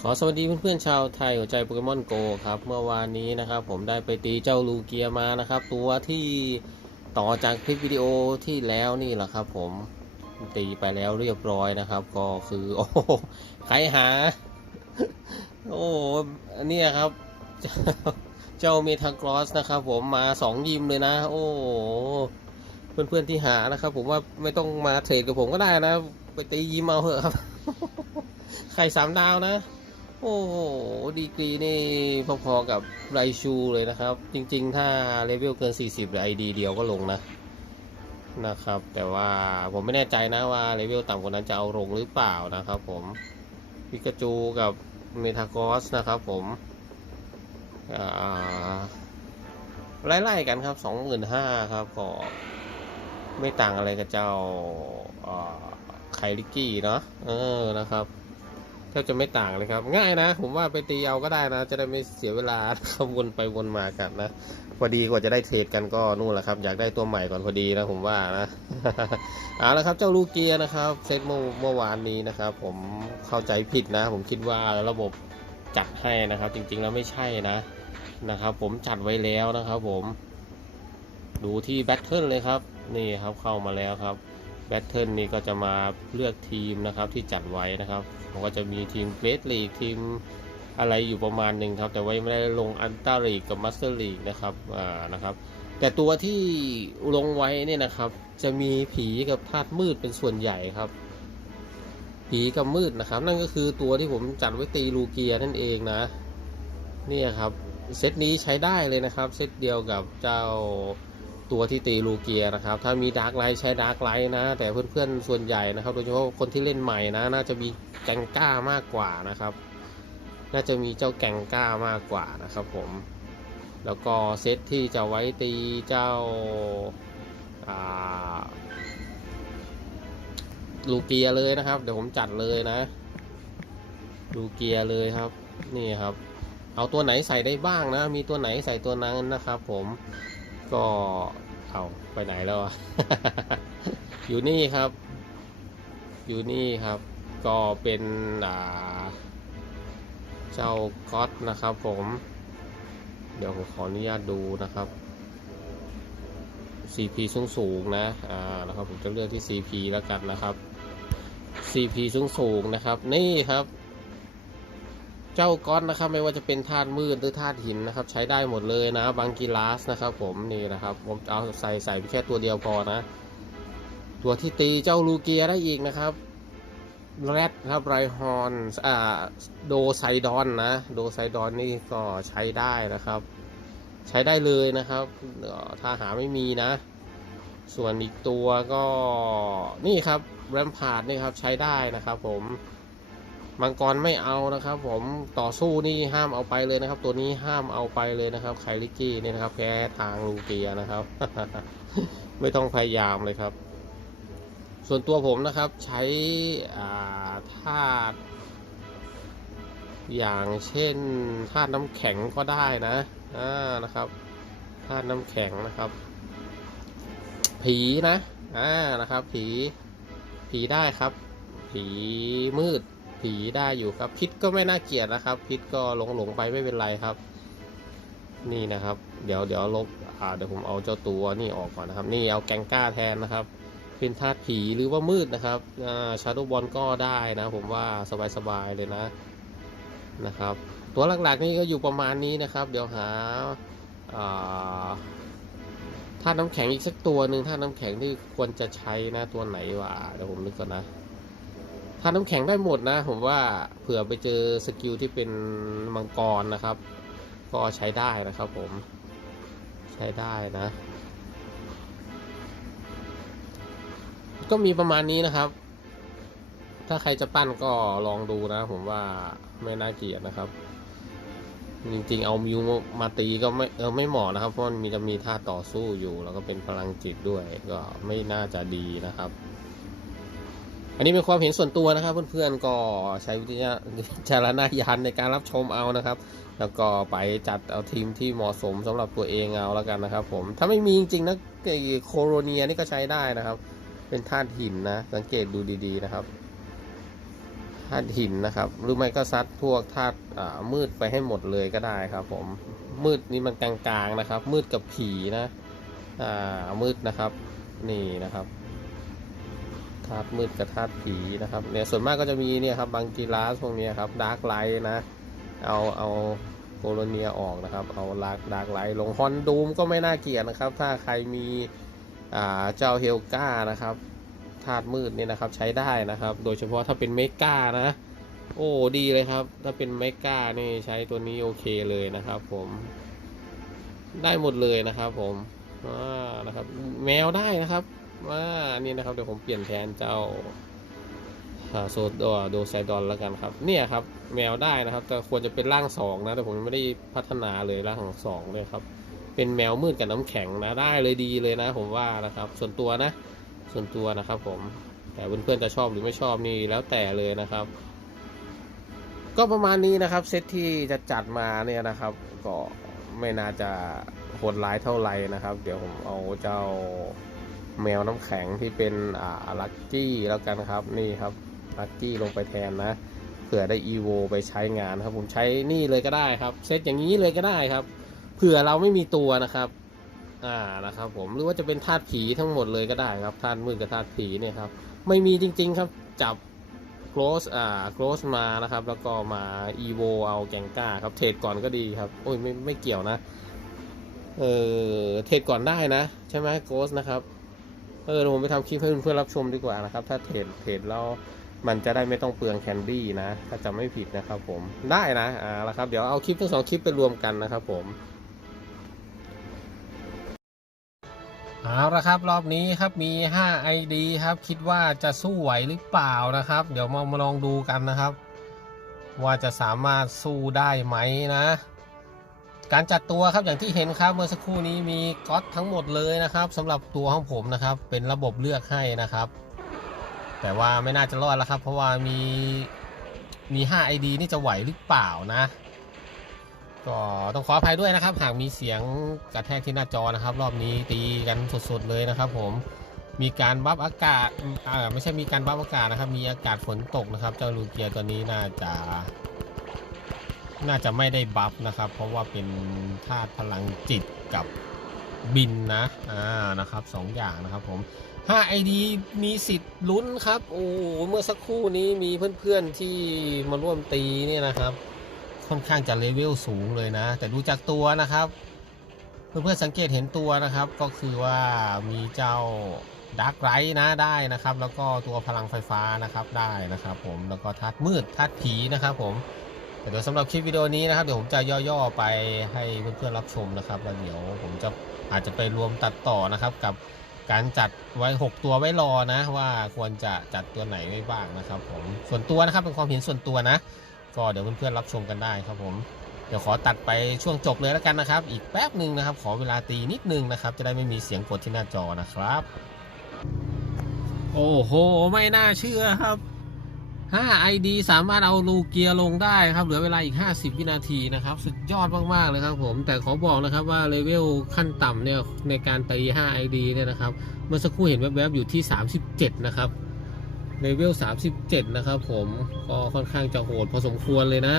ขอสวัสดีเพื่อนๆชาวไทยหัวใจโปเกมอนโกครับเมื่อวานนี้นะครับ ผมได้ไปตีเจ้าลูเกียมานะครับ ตัวที่ต่อจากคลิปวิดีโอที่แล้วนี่แหละครับ ผมตีไปแล้วเรียบร้อยนะครับ ก็คือ โอ้ใครหา โอ้เนี้ยครับเจ้าเจ้าเมทากรอสนะครับ ผมมาสองยิมเลยนะ โอ้เพื่อนๆที่หานะครับ ผมว่าไม่ต้องมาเทรดกับผมก็ได้นะ ไปตียิมเอาเถอะครับ ไข่สามดาวนะ โอ้โห ดีกรีนี่พอๆกับไรชูเลยนะครับ จริงๆ ถ้าเลเวลเกิน 40หรือ ID เดียวก็ลงนะนะครับ แต่ว่าผมไม่แน่ใจนะว่าเลเวลต่ำกว่านั้นจะเอาลงหรือเปล่านะครับผมพิกาจูกับเมทากอสนะครับผมไล่ๆกันครับ 25,000ครับก็ไม่ต่างอะไรกับเจ้าไคลิกี้เนาะเออนะครับ บจะไม่ต่างเลยครับ ง่ายนะ ผมว่าไปตีเอาก็ได้นะ จะได้ไม่เสียเวลาขับวนไปวนมากันนะพอดีกว่าจะได้เทรดกันก็นู่นแหละครับ อยากได้ตัวใหม่ก่อนพอดีนะผมว่านะเอาละครับเจ้าลูเกียนะครับเซตเมื่อเมื่อวานนี้นะครับ ผมเข้าใจผิดนะ ผมคิดว่าระบบจัดให้นะครับ จริงๆแล้วไม่ใช่นะนะครับ ผมจัดไว้แล้วนะครับ ผม ดูที่แบทเทิลเลยครับ นี่ครับเข้ามาแล้วครับ แบทเทิลนี่ก็จะมาเลือกทีมนะครับที่จัดไว้นะครับผมก็จะมีทีมเกรดลีกทีมอะไรอยู่ประมาณหนึ่งครับ แต่ว่ายังไม่ได้ลงอันตาลีกกับมัสเตอร์ลีกนะครับอ่านะครับ แต่ตัวที่ลงไว้เนี่ยนะครับ จะมีผีกับธาตุมืดเป็นส่วนใหญ่ครับ ผีกับมืดนะครับ นั่นก็คือตัวที่ผมจัดไว้ตีลูเกียนั่นเองนะนี่ครับเซตนี้ใช้ได้เลยนะครับ เซตเดียวกับเจ้า ตัวที่ตีลูเกียนะครับ ถ้ามีดาร์กไลท์ใช้ดาร์กไลท์นะ แต่เพื่อนๆส่วนใหญ่นะครับ โดยเฉพาะคนที่เล่นใหม่นะ น่าจะมีแกงก้ามากกว่านะครับ น่าจะมีเจ้าแกงก้ามากกว่านะครับผม แล้วก็เซตที่จะไว้ตีเจ้าอ่าลูเกียเลยนะครับ เดี๋ยวผมจัดเลยนะ ลูเกียเลยครับ นี่ครับ เอาตัวไหนใส่ได้บ้างนะ มีตัวไหนใส่ตัวนั้นนะครับผม ก็เอาไปไหนแล้วอะอยู่นี่ครับ อยู่นี่ครับ ก็เป็นอ่าเจ้าก๊อตนะครับ ผม เดี๋ยวผมขออนุญาตดูนะครับ CP สูงสูงนะอ่านะครับผมจะเลือกที่ CP แล้วกันนะครับ CP สูงสูงนะครับ นี่ครับ เจ้าก้อนนะครับไม่ว่าจะเป็นธาตุมืดหรือธาตุหินนะครับ ใช้ได้หมดเลยนะบางกีลาสนะครับ ผมนี่นะครับผมเอาใส่ใส่แค่ตัวเดียวพอนะ ตัวที่ตีเจ้าลูเกียได้อีกนะครับแรดครับไรฮอนอ่าโดไซดอนนะ โดไซดอนนี่ก็ใช้ได้นะครับ ใช้ได้เลยนะครับถ้าหาไม่มีนะ ส่วนอีกตัวก็นี่ครับแรมพาดนี่ครับใช้ได้นะครับผม มังกรไม่เอานะครับ ผมต่อสู้นี่ห้ามเอาไปเลยนะครับ ตัวนี้ห้ามเอาไปเลยนะครับไคลิกี้นี่นะครับ แพ้ทางลูเกียนะครับ ไม่ต้องพยายามเลยครับ ส่วนตัวผมนะครับใช้ธาตุอย่างเช่นธาตุน้ำแข็งก็ได้นะอ่านะครับธาตุน้ำแข็งนะครับ ผีนะอ่านะครับ ผี ผีได้ครับ ผีมืด ผีได้อยู่ครับ พิษก็ไม่น่าเกลียดนะครับ พิษก็หลงหลงๆไปไม่เป็นไรครับ นี่นะครับ เดี๋ยวเดี๋ยวลบอ่าเดี๋ยวผมเอาเจ้าตัวนี่ออกก่อนนะครับ นี่เอาแกงก้าแทนนะครับ เป็นธาตุผีหรือว่ามืดนะครับอ่าชาร์ดบอลก็ได้นะ ผมว่าสบายๆเลยนะนะครับ ตัวหลักๆนี่ก็อยู่ประมาณนี้นะครับ เดี๋ยวหาอ่าธาตุน้ำแข็งอีกสักตัวหนึ่งธาตุน้ำแข็งที่ควรจะใช้นะตัวไหนวะเดี๋ยวผมนึกก่อนนะานน้ำแข็งได้หมดนะ ผมว่าเผื่อไปเจอสกิลที่เป็นมังกรนะครับ ก็ใช้ได้นะครับผม ใช้ได้นะ ก็มีประมาณนี้นะครับ ถ้าใครจะปั้นก็ลองดูนะ ผมว่าไม่น่าเกลียดนะครับ จริงๆ เอามิวมาตีก็ไม่เออไม่เหมาะนะครับ เพราะมันมีจะมีท่าต่อสู้อยู่ แล้วก็เป็นพลังจิตด้วย ก็ไม่น่าจะดีนะครับ อันนี้เป็นความเห็นส่วนตัวนะครับ เพื่อนๆก็ใช้วิทยาวิจารณญาณในการรับชมเอานะครับ แล้วก็ไปจัดเอาทีมที่เหมาะสมสำหรับตัวเองเอาแล้วกันนะครับ ผมถ้าไม่มีจริงๆนะโคโรเนียนี่ก็ใช้ได้นะครับ เป็นธาตุหินนะ สังเกตดูดีๆนะครับธาตุหินนะครับ หรือไม่ก็ซัดพวกธาตุมืดไปให้หมดเลยก็ได้ครับ ผมมืดนี่มันกลางๆนะครับ มืดกับผีนะ อ่ามืดนะครับ นี่นะครับ ธาตุมืดกับธาตุผีนะครับเนี่ยส่วนมากก็จะมีเนี่ยครับบางกีฬาพวกนี้ครับดาร์กไลท์นะ เอาเอาโคโลเนียออกนะครับ เอาลากดาร์กไลท์ลงฮอนดูมก็ไม่น่าเกลียดนะครับ ถ้าใครมีอ่าเจ้าเฮลกานะครับธาตุมืดเนี่ยนะครับใช้ได้นะครับ โดยเฉพาะถ้าเป็นเมกานะ โอ้ดีเลยครับ ถ้าเป็นเมกานี่ใช้ตัวนี้โอเคเลยนะครับ ผมได้หมดเลยนะครับ ผมอ่านะครับ แมวได้นะครับ ว่านี่นะครับเดี๋ยวผมเปลี่ยนแทนเจ้าโซดอโดไซดอนแล้วกันครับ เนี่ยครับแมวได้นะครับ แต่ควรจะเป็นร่างสองนะ แต่ผมไม่ได้พัฒนาเลยร่างสองเลยครับ เป็นแมวมืดกับน้ำแข็งนะได้เลยดีเลยนะ ผมว่านะครับ ส่วนตัวนะ ส่วนตัวนะครับ ผมแต่เพื่อนๆจะชอบหรือไม่ชอบนี่แล้วแต่เลยนะครับ ก็ประมาณนี้นะครับเซตที่จะจัดมาเนี่ยนะครับ ก็ไม่น่าจะโหดร้ายเท่าไหร่นะครับ เดี๋ยวผมเอาเจ้า แมวน้ำแข็งที่เป็นอ่าลักกี้แล้วกันครับนี่ครับลักกี้ลงไปแทนนะเผื่อได้อีโวไปใช้งานครับ ผมใช้นี่เลยก็ได้ครับ เซตอย่างนี้เลยก็ได้ครับเผื่อเราไม่มีตัวนะครับอ่านะครับผมหรือว่าจะเป็นธาตุผีทั้งหมดเลยก็ได้ครับธาตุมืดกับธาตุผีเนี่ยครับไม่มีจริง ๆครับจับ close อ่า close มานะครับ แล้วก็มา evo เอาแกงก้าครับเทรดก่อนก็ดีครับ โอ้ยไม่ไม่เกี่ยวนะ เออเทรดก่อนได้นะ ใช่ไหม close นะครับ เออเดี๋ยวผมไปทำคลิปให้เพื่อนๆรับชมดีกว่านะครับ ถ้าเทรดเทรดแล้วมันจะได้ไม่ต้องเปลืองแคนดี้นะ ถ้าจำไม่ผิดนะครับผมได้นะอ่าแล้วครับ เดี๋ยวเอาคลิปทั้งสองคลิปไปรวมกันนะครับผมเอาละครับรอบนี้ครับมี 5 ID ครับคิดว่าจะสู้ไหวหรือเปล่านะครับ เดี๋ยวมามาลองดูกันนะครับ ว่าจะสามารถสู้ได้ไหมนะ การจัดตัวครับอย่างที่เห็นครับเมื่อสักครู่นี้มีก๊อตทั้งหมดเลยนะครับสำหรับตัวของผมนะครับ เป็นระบบเลือกให้นะครับ แต่ว่าไม่น่าจะรอดแล้วครับ เพราะว่ามีมี 5 ID นี่จะไหวหรือเปล่านะ ก็ต้องขออภัยด้วยนะครับ หากมีเสียงกระแทกที่หน้าจอนะครับ รอบนี้ตีกันสดๆเลยนะครับ ผมมีการบัฟอากาศอ่าไม่ใช่มีการบัฟอากาศนะครับ มีอากาศฝนตกนะครับ เจ้าลูเกียตัวนี้น่าจะ น่าจะไม่ได้บัฟนะครับ เพราะว่าเป็นธาตุพลังจิตกับบินนะ อ่า นะครับสองอย่างนะครับผม5 ID มีสิทธิ์ลุ้นครับ โอ้เมื่อสักครู่นี้มีเพื่อนๆที่มาร่วมตีเนี่ยนะครับ ค่อนข้างจะเลเวลสูงเลยนะ แต่ดูจากตัวนะครับ เพื่อนๆสังเกตเห็นตัวนะครับ ก็คือว่ามีเจ้าดักไรนะได้นะครับ แล้วก็ตัวพลังไฟฟ้านะครับได้นะครับ ผม แล้วก็ทัดมืดทัดผีนะครับผม เดี๋ยวสำหรับคลิปวิดีโอนี้นะครับเดี๋ยวผมจะย่อๆไปให้เพื่อนๆรับชมนะครับแล้วเดี๋ยวผมจะอาจจะไปรวมตัดต่อนะครับ กับการจัดไว้ 6 ตัวไว้รอนะ ว่าควรจะจัดตัวไหนไว้บ้างนะครับ ผมส่วนตัวนะครับเป็นความเห็นส่วนตัวนะ ก็เดี๋ยวเพื่อนๆรับชมกันได้ครับผมเดี๋ยวขอตัดไปช่วงจบเลยแล้วกันนะครับ อีกแป๊บหนึ่งนะครับ ขอเวลาตีนิดนึงนะครับ จะได้ไม่มีเสียงกดที่หน้าจอนะครับ โอ้โห ไม่น่าเชื่อครับ 5 ID สามารถเอาลูเกียร์ลงได้ครับ เหลือเวลาอีก 50 วินาทีนะครับ สุดยอดมากๆเลยครับผม แต่ขอบอกนะครับว่าเลเวลขั้นต่ำเนี่ยในการตี 5 ID เนี่ยนะครับ เมื่อสักครู่เห็นแวบๆอยู่ที่ 37 นะครับ เลเวล 37 นะครับผมก็ค่อนข้างจะโหดพอสมควรเลยนะ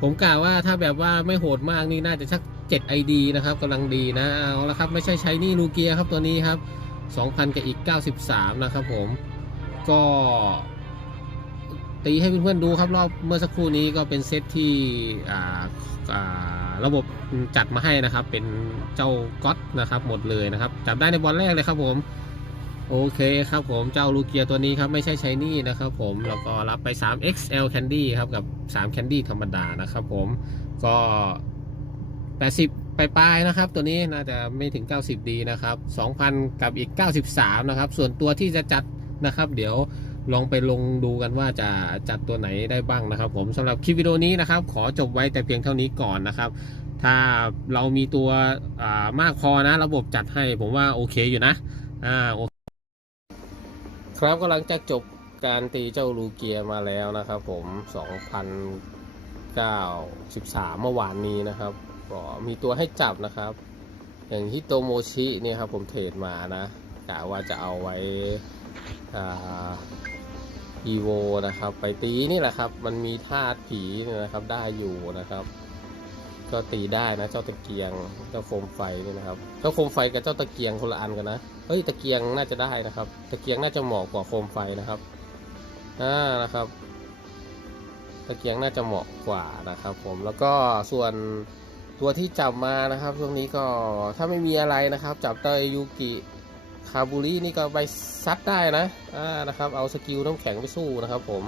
ผมกล่าวว่าถ้าแบบว่าไม่โหดมากนี่น่าจะสัก 7 ID นะครับกำลังดีนะ เอาละครับไม่ใช่ใช้นี่ลูเกียร์ครับตัวนี้ครับ 2,000 กับอีก 93 นะครับผม ก็ ตีให้เพื่อนๆดูครับรอบเมื่อสักครู่นี้ก็เป็นเซตที่ระบบจัดมาให้นะครับ เป็นเจ้าก๊อตนะครับ หมดเลยนะครับจับได้ในบอลแรกเลยครับผมโอเคครับผมเจ้าลูเกียตัวนี้ครับไม่ใช่ใช้นี่นะครับผมแล้วก็รับไป 3 XL Candy ครับกับ 3 Candy ธรรมดานะครับผมก็ 80 ไปปลายนะครับ ตัวนี้น่าจะไม่ถึง 90 ดีนะครับ 2,000 กับอีก 93 นะครับ ส่วนตัวที่จะจัดนะครับ เดี๋ยว ลองไปลงดูกันว่าจะจัดตัวไหนได้บ้างนะครับ ผมสำหรับคลิปวิดีโอนี้นะครับ ขอจบไว้แต่เพียงเท่านี้ก่อนนะครับ ถ้าเรามีตัวมากพอนะ ระบบจัดให้ผมว่าโอเคอยู่นะอ่าโอเคครับก็หลังจากจบการตีเจ้าลูเกียมาแล้วนะครับ ผม2093เมื่อวานนี้นะครับก็มีตัวให้จับนะครับ อย่างฮิโตโมชิเนี่ยครับผมเทรดมานะกะว่าจะเอาไว้ อีโวนะครับ ไปตีนี่แหละครับ มันมีธาตุผีเนี่ยนะครับได้อยู่นะครับ ก็ตีได้นะเจ้าตะเกียงเจ้าโคมไฟนี่นะครับเจ้าโคมไฟกับเจ้าตะเกียงคนละอันกันนะเฮ้ยตะเกียงน่าจะได้นะครับ ตะเกียงน่าจะเหมาะกว่าโคมไฟนะครับอ่านะครับตะเกียงน่าจะเหมาะกว่านะครับ ผมแล้วก็ส่วนตัวที่จับมานะครับช่วงนี้ก็ถ้าไม่มีอะไรนะครับ จับเตยยูกิ คาบุรินี่ก็ไปซัดได้นะอ่านะครับ เอาสกิลน้ำแข็งไปสู้นะครับ ผม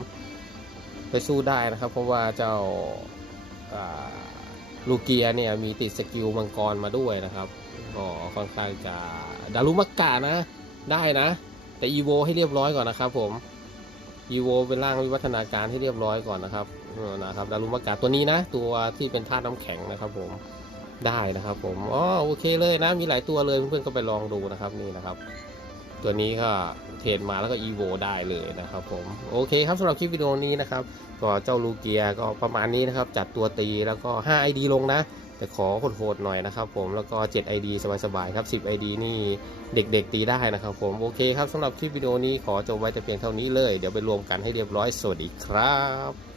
ไปสู้ได้นะครับ เพราะว่าเจ้าลูเกียเนี่ยมีติดสกิลมังกรมาด้วยนะครับก็ค่อนข้างจะดารุมักกะนะได้นะ แต่อีโวให้เรียบร้อยก่อนนะครับ ผมอีโวเป็นร่างวิวัฒนาการให้เรียบร้อยก่อนนะครับนะครับดารุมากาตัวนี้นะ ตัวที่เป็นธาตุน้ำแข็งนะครับ ผม ได้นะครับผมอ๋อโอเคเลยนะมีหลายตัวเลยเพื่อนๆก็ไปลองดูนะครับนี่นะครับ ตัวนี้ก็เทรดมาแล้วก็อีโวได้เลยนะครับผมโอเคครับสำหรับคลิปวิดีโอนี้นะครับก็เจ้าลูเกียก็ประมาณนี้นะครับ จัดตัวตีแล้วก็ 5 ID ลงนะแต่ขอโหดๆหน่อยนะครับผมแล้วก็ 7 ID สบายๆครับ 10 ID นี่เด็กๆตีได้นะครับผมโอเคครับสำหรับคลิปวิดีโอนี้ขอจบไว้แต่เพียงเท่านี้เลย เดี๋ยวไปรวมกันให้เรียบร้อยสวัสดีครับ